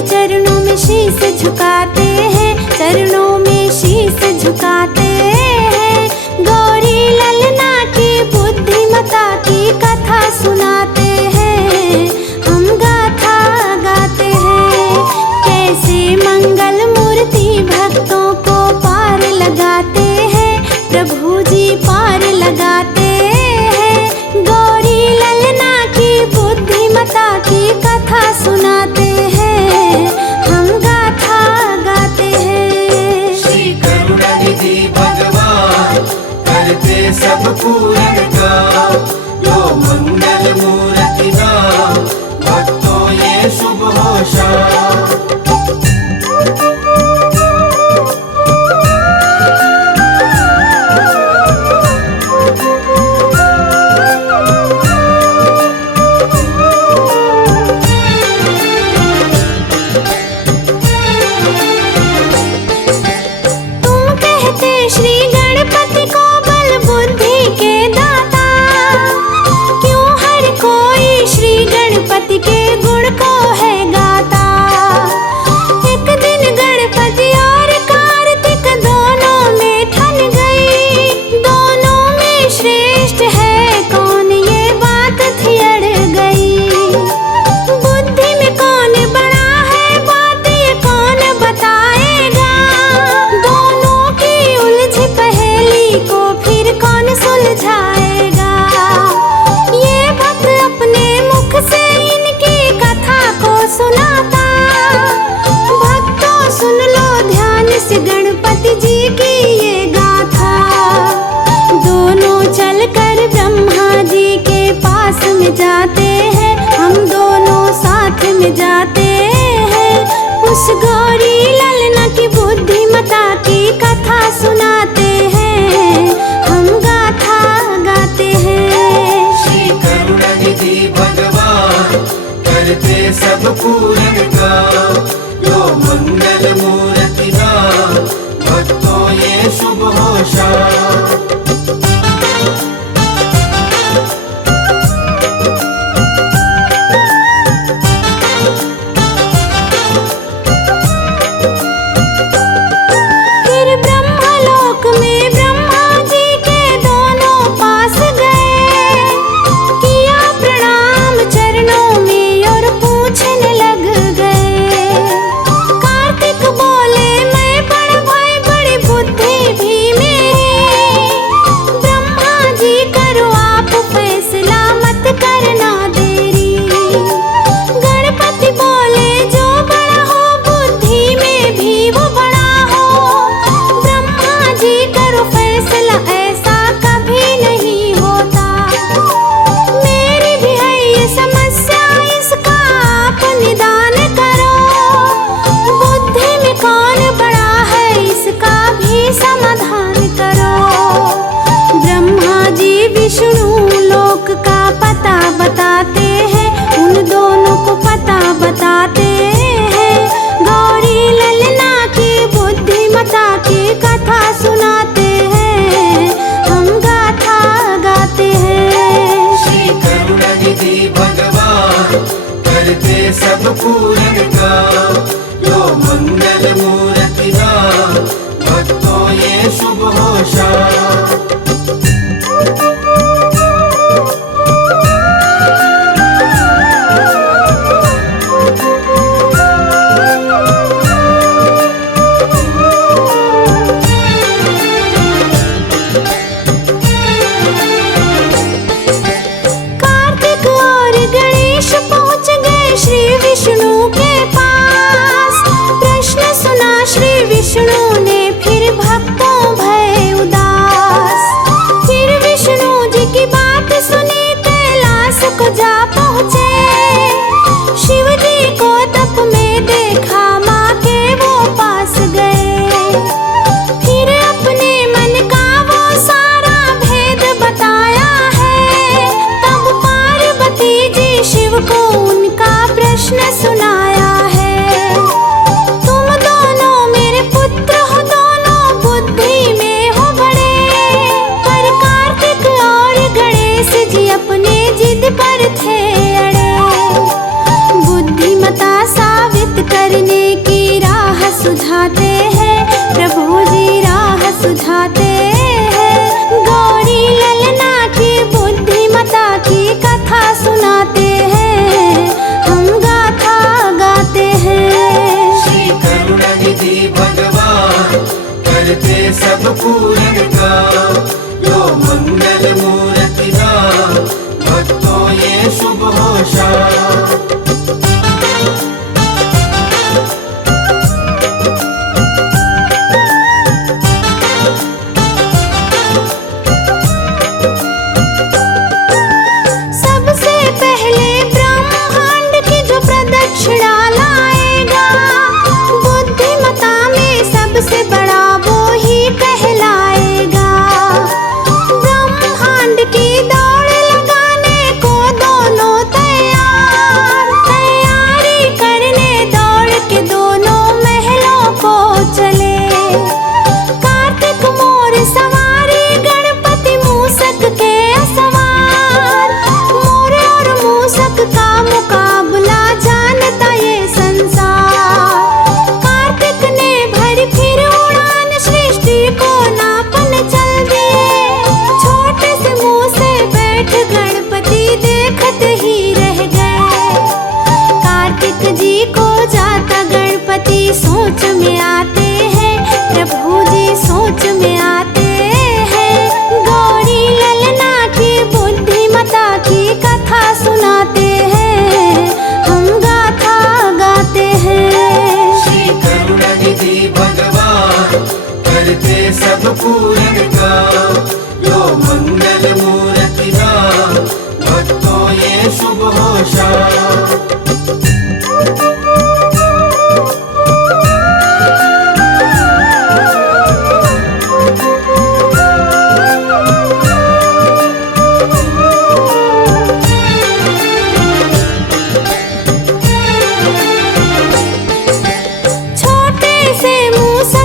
चरणों में शीश झुकाते हैं, चरणों में शीश झुकाते हैं। गौरी ललना की बुद्धिमता की कथा सुनाते हैं, हम गाथा गाते हैं। कैसे मंगल मूर्ति भक्तों को पार लगाते हैं, प्रभु जी पार लगाते हैं। गौरी ललना की बुद्धिमता की कथा सुनाते हैं, सब पूरन का लो मंगल मूर्ति नाम, भक्तों ये शुभ हो शाम। तुम कहते श्री गणपति को बुद्धि के दाता, क्यों हर कोई श्री गणपति के गुण को है गाता। एक दिन गणपति और कार्तिक दोनों में ठन गई, दोनों में श्रेष्ठ है कौन ये बात थी अड़ गई। बुद्धि में कौन बड़ा है बात ये कौन बताएगा, दोनों की उलझी पहेली को फिर कौन सुलझाएगा। ये भक्त अपने मुख से इनकी कथा को सुनाता, भक्तों सुन लो ध्यान से गणपति जी की ये गाथा। दोनों चलकर ब्रह्मा जी के पास में जाते हैं, हम दोनों साथ में जाते हैं। उस गौरी ललना की बुद्धिमता की कथा सुनाते हैं, हम गाथा गाते हैं। श्री करुणानिधि भगवान करते सब पूरन का लो मंगल मूर्ति नाम, भक्तों ये शुभ हो शाम। कार्तिक बोल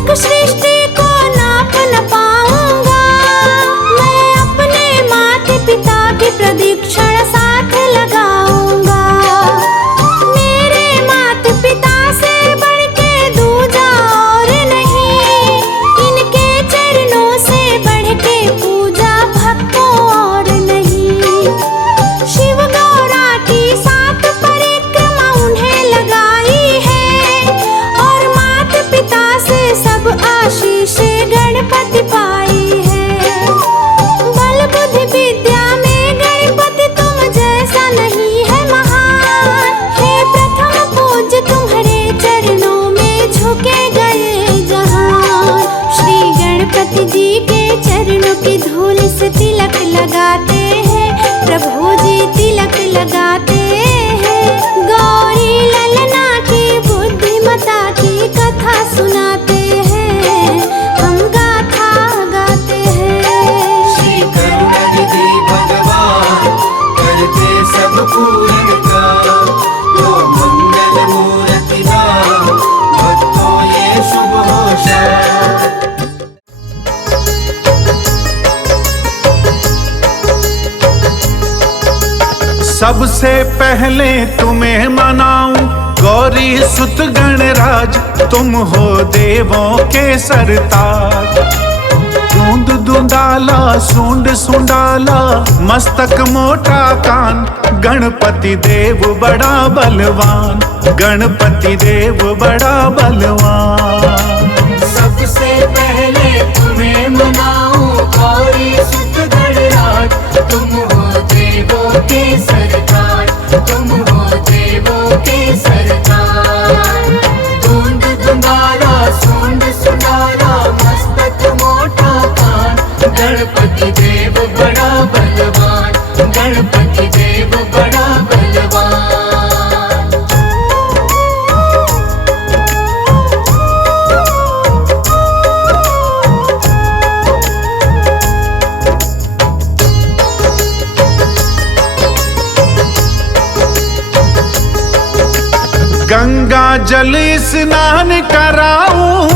तक सृष्टि को नाप न पाऊंगा। मैं अपने माता पिता की प्रदीक्षण साथ लगाऊंगा। मेरे माता पिता से बढ़ के दूजा और नहीं, इनके चरणों से बढ़ के पूजा भक्तों और नहीं। शिव गौरा की 7 परिक्रमा उन्हें लगाई है, और माता पिता से सब आशीष गणपति पाई है। बल बुद्धि विद्या में गणपति तुम जैसा नहीं है महान। हे प्रथम पूज्य तुम्हारे चरणों में झुके गए जहान। श्री गणपति जी के चरणों की धूल से तिलक लगाते हैं, प्रभु जी तिलक लगाते हैं। गौरी ललना की बुद्धिमता की कथा सुनाते हैं, हम गाथा गाते हैं। श्री करुणानिधि भगवान करते सब पूरन काम। लो मंगल मूर्ति राम, भक्तों ये शुभ हो शाम। सबसे पहले तुम्हें मनाऊं गौरी सुत गणराज, तुम हो देवों के सरताज। दूंद दूंदाला सूंड सुंडाला, मस्तक मोटा कान, गणपति देव बड़ा बलवान, गणपति देव बड़ा बलवान। सबसे पहले तुम्हें मनाऊं गौरी सुत गणराज, तुम हो देवों के सरदार, तुम हो देवों के सरदार। दूंद दुंदारा सूंड सुंडारा, मस्तक मोटा कान, गणपति देव बड़ा बलवान, गणपति देव बड़ा बलवान। गंगा जल स्नान कराऊं,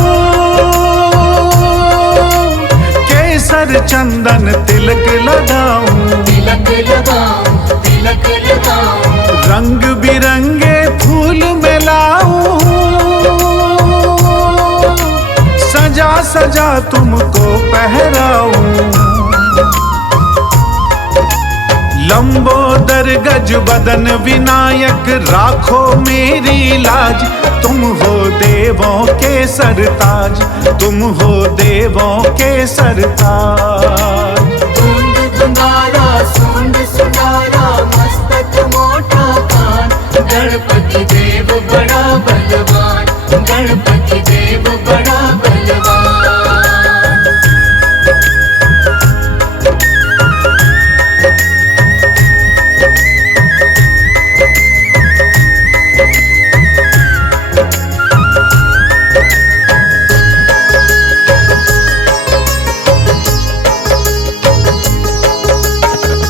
केसर चंदन तिलक लगाऊं, तिलक लगाऊं, तिलक लगाऊं। रंग बिरंगे फूल मिलाऊं, सजा सजा तुमको पहराऊं। लंबोदर गज बदन विनायक, राखो मेरी लाज, तुम हो देवों के सरताज, तुम हो देवों के सरताज। दूंद दुंदारा सूंड सुंडारा, मस्तक मोटा कान, गणपति देव बड़ा बलवान, गणपति देव बड़ा बलवान।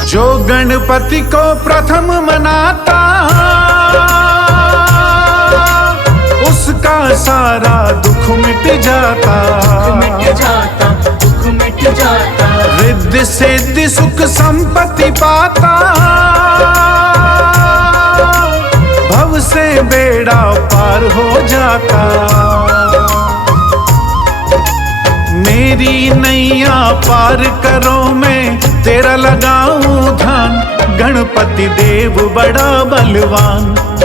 जो गणपति को प्रथम मनाता, उसका सारा दुख मिट जाता, मिट जाता, दुख मिट जाता। रिद्धि सिद्धि सुख संपत्ति पाता, भव से बेड़ा पार हो जाता। मेरी नैया पार करो, मैं तेरा लगाऊं ध्यान, गणपति देव बड़ा बलवान,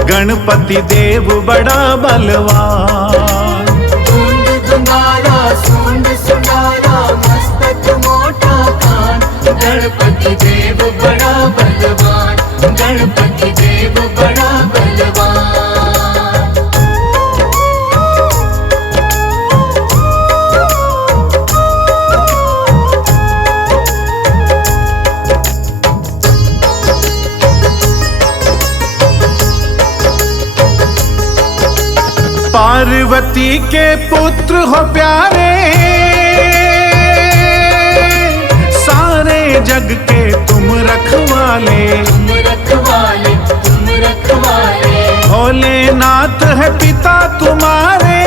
गणपति देव बड़ा बलवान। दूंद दुंदारा सूंड सुंडारा, मस्तक मोटा कान, गणपति देव बड़ा बलवान, गणपति देव बड़ा बलवान। पार्वती के पुत्र हो प्यारे, सारे जग के तुम रखवाले, तुम रखवाले, तुम रखवाले। भोलेनाथ है पिता तुम्हारे,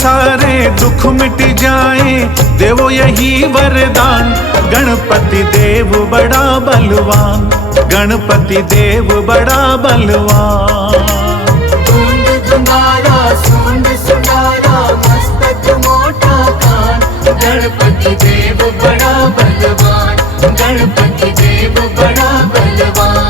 सारे दुख मिट जाए, देवो यही वरदान। गणपति देव बड़ा बलवान, गणपति देव बड़ा बलवान। धुंद धुंदारा सूंड सुंदारा मस्तक मोटा कान, गणपति देव बड़ा बलवान, गणपति देव बड़ा बलवान।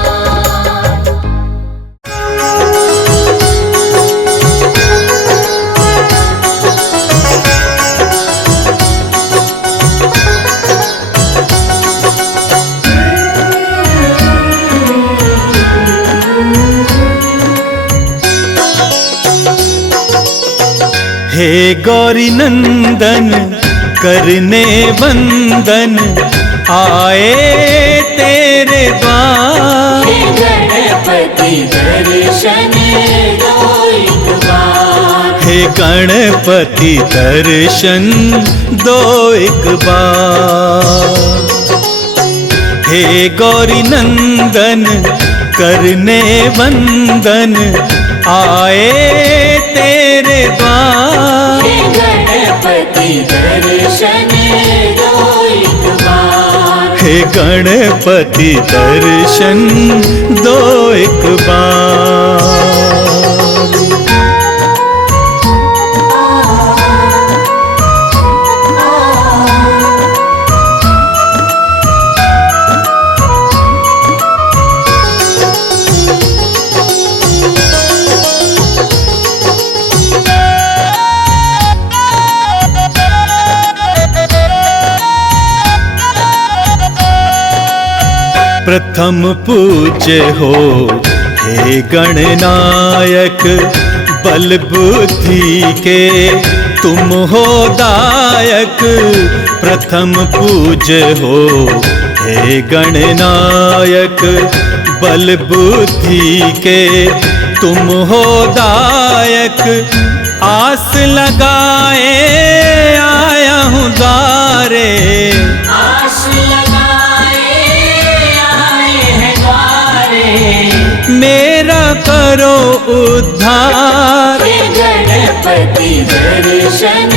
हे गौरी नंदन करने वंदन, आए तेरे द्वार। हे गणपति दर्शन दो एक बार, हे गणपति दर्शन दो एक बार। हे गौरी नंदन करने वंदन, आए तेरे द्वार। हे गणपति दर्शन दो एक बार, हे गणपति दर्शन दो एक बार। प्रथम पूज्य हो हे गणनायक, बल बुद्धि के तुम हो दायक। प्रथम पूज्य हो हे गणनायक, बल बुद्धि के तुम हो दायक। आस लगाए आया हूँ द्वारे, आस लगाए आए हैं द्वारे। मेरा करो उद्धार। हे गणपति दर्शन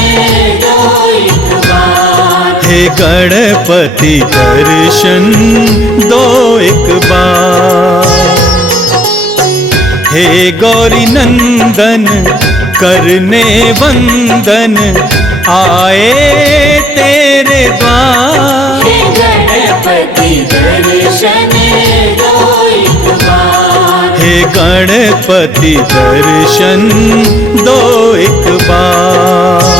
दो एक बार, हे गणपति दर्शन दो एक बार। हे गौरी नंदन करने वंदन, आए तेरे द्वार। हे गणपति दर्शन दो एक बार, हे गणपति दर्शन दो एक बार।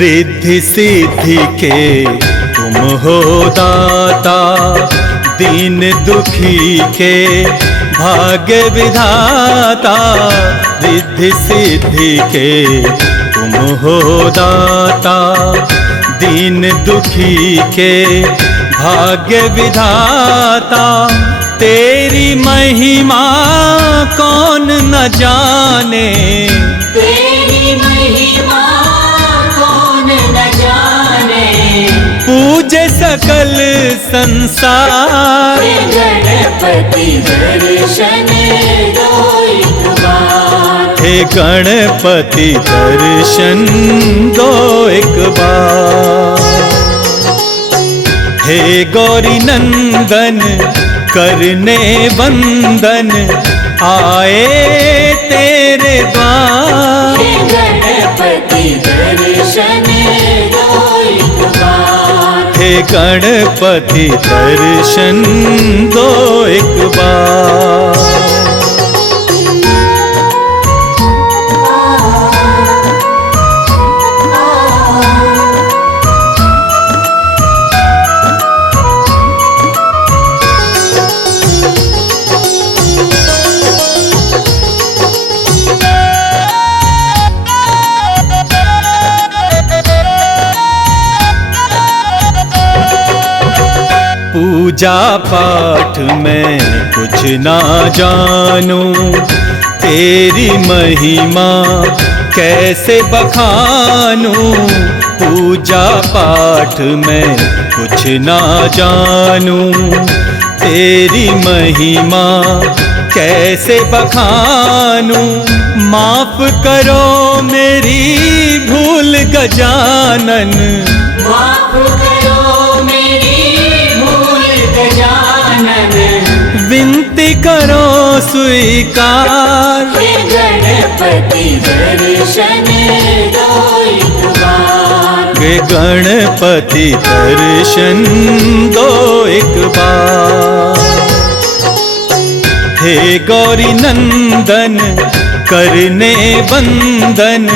रिद्धि सिद्धि के तुम हो दाता, दीन दुखी के भाग्य विधाता। रिद्धि सिद्धि के तुम हो दाता, दीन दुखी के भाग्य विधाता। तेरी महिमा कौन न जाने, तेरी महिमा कौन न जाने। पूजे सकल संसार। हे गणपति दर्शन दो एक बार, हे गणपति दर्शन दो एक बार। हे गौरी नंदन करने वंदन, आए तेरे द्वार। हे गणपति दर्शन दो एक बार, हे गणपति दर्शन दो एक बार। पूजा पाठ में कुछ ना जानूं, तेरी महिमा कैसे बखानूं। पूजा पाठ में कुछ ना जानूं, तेरी महिमा कैसे बखानूं। माफ करो मेरी भूल गजानन, माफ करो मेरी भूल गजानन। विनती करो स्वीकार। हे गणपति दर्शन दो एक बार। हे गणपति दर्शन दो एक बार। हे गौरी नंदन करने वंदन,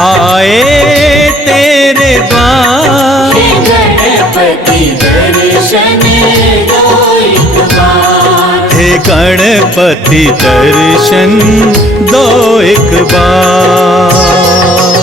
आए तेरे द्वार। हे गणपति दर्शन दो एक बार। हे गणपति दर्शन दो एक बार।